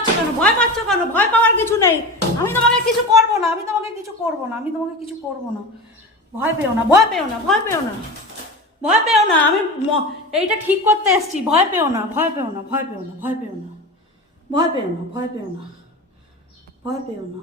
পাচ্ছ কেন? ভয় পাচ্ছ কেন? ভয় পাওয়ার কিছু নেই। আমি তোমাকে কিছু করবো না, আমি তোমাকে কিছু করবো না, আমি তোমাকে কিছু করবো না। ভয় পেও না, ভয় পেও না, ভয় পেও না, ভয় পেও না। আমি এইটা ঠিক করতে এসেছি। ভয় পেও না, ভয় পেও না, ভয় পেও না, ভয় পেও না, ভয় পেও না, ভয় পেও না, ভয় পেও না।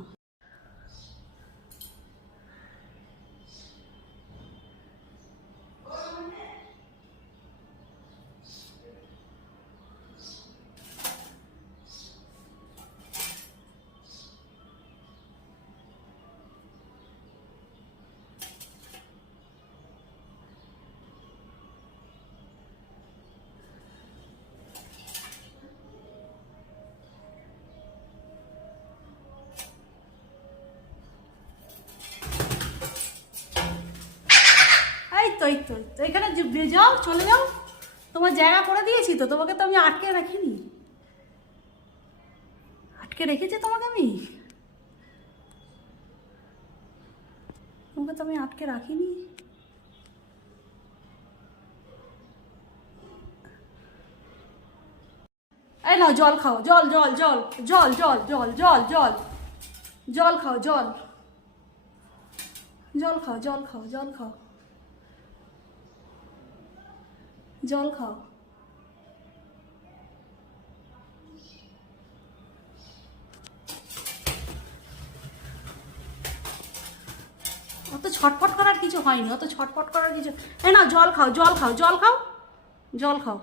এই তো এখানে যাও, চলে যাও। তোমার জায়গা করে দিয়েছি তো, তোমাকে তো আমি আটকে রাখিনি। আটকে রেখেছি তোমাকে আমি? তোমাকে তো আমি আটকে রাখিনি। এই নাও জল খাও, জল জল জল জল জল জল জল জল জল খাও, জল জল খাও, জল খাও, জল খাও, জল খাও। অত ছটফট করার কিছু হয়নি, অত ছটফট করার কিছু। এই না জল খাও, জল খাও, জল খাও, জল খাও।